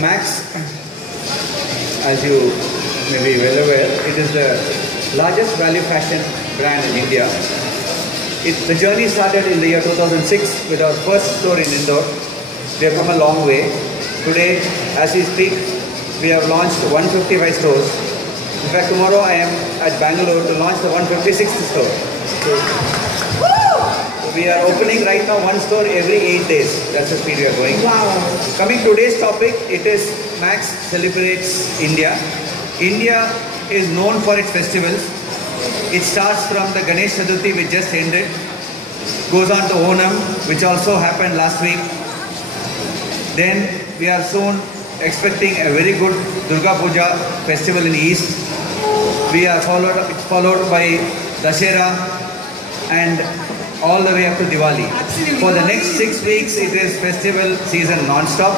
Max, as you may be well aware, it is the largest value fashion brand in India. The journey started in the year 2006 with our first store in Indore. We have come a long way. Today, as we speak, we have launched 155 stores. In fact, tomorrow I am at Bangalore to launch the 156th store. So we are opening right now one store every 8 days. That's the speed we are going. Wow. Coming to today's topic, it is Max Celebrates India. India is known for its festivals. It starts from the Ganesh Chaturthi, which just ended, goes on to Onam, which also happened last week. Then we are soon expecting a very good Durga Puja festival in the east. We are followed by Dussehra and all the way up to Diwali. Absolutely. For the next 6 weeks, it is festival season non-stop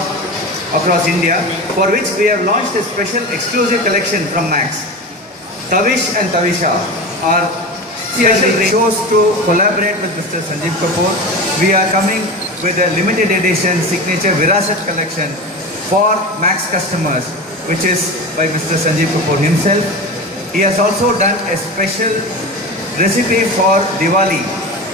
across India, for which we have launched a special exclusive collection from Max. Tavish and Tavisha are special chose to collaborate with Mr. Sanjeev Kapoor. We are coming with a limited edition signature Virasat collection for Max customers, which is by Mr. Sanjeev Kapoor himself. He has also done a special recipe for Diwali,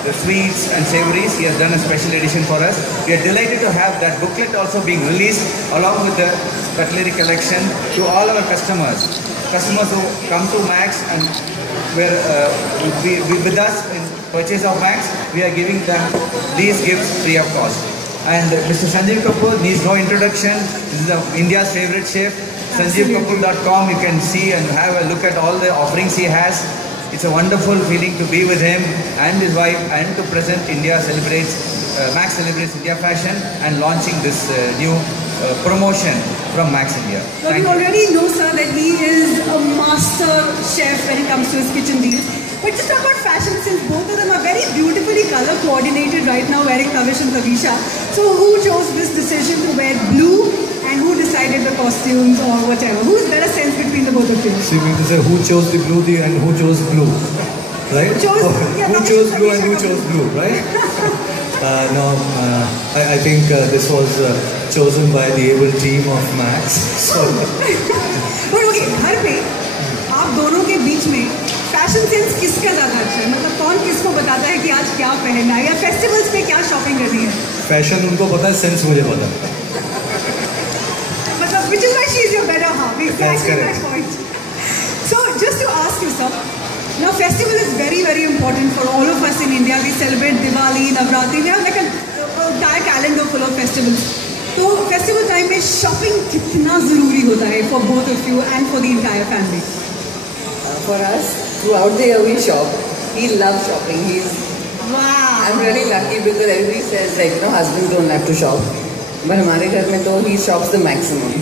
the sweets and savories. He has done a special edition for us. We are delighted to have that booklet also being released along with the cutlery collection to all our customers. Customers who come to Max and with us in purchase of Max, we are giving them these gifts free of cost. And Mr. Sanjeev Kapoor needs no introduction. This is India's favorite chef. SanjeevKapoor.com. You can see and have a look at all the offerings he has. It's a wonderful feeling to be with him and his wife and to present Max Celebrates India Fashion and launching this new promotion from Max India. So we already know, sir, that he is a master chef when it comes to his kitchen deals. But just talk about fashion, since both of them are very beautifully color coordinated right now, wearing Tavish and Tavisha. So who chose this decision to wear blue and who decided the costumes or whatever? Who's better sense between the both of you? So you mean to say who chose the blue and who chose blue, right? Who chose blue and who chose blue, right? I think this was chosen by the able team of Max. So. But okay, घर पे आप दोनों के बीच में fashion sense किसका ज़्यादा अच्छा है? मतलब कौन किसको बताता है कि आज क्या पहनना है या फेस्टिवल्स पे क्या शॉपिंग करनी है? फैशन उनको पता है, सेंस मुझे पता है. मतलब which is why she is your better half. Exactly that point. So just to ask you, sir, now festival is very, very important for all of us in India. We celebrate Diwali, Navratri. We have like an entire calendar full of festivals. So festival time में shopping कितना ज़रूरी होता है for both of you and for the entire family? For us, throughout the year we shop. He loves shopping. Wow. I'm really lucky because everybody says like, husbands don't have to shop. But हमारे घर में तो he shops the maximum.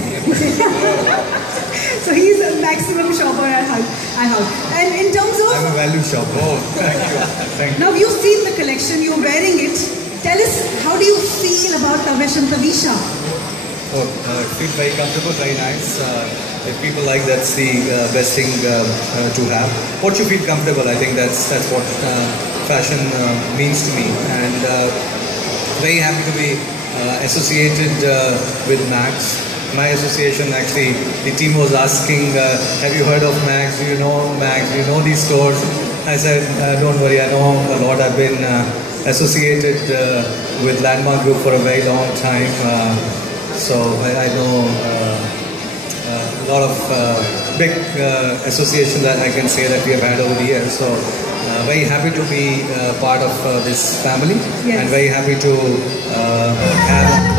So he's a maximum shopper at house. And in terms of... I'm a value shopper. Oh, thank you. Now you've seen the collection, you're wearing it. Tell us, how do you feel about Tavish and Tavisha? Oh, I feel very comfortable, very nice. If people like, that's the best thing to have. What you feel comfortable, I think that's what fashion means to me. And very happy to be associated with Max. My association, actually, the team was asking, have you heard of Max? Do you know Max? Do you know these stores? I said, don't worry, I know a lot. I've been associated with Landmark Group for a very long time. So I know a lot of big association that I can say that we have had over the years. So very happy to be part of this family. Yes. And very happy to have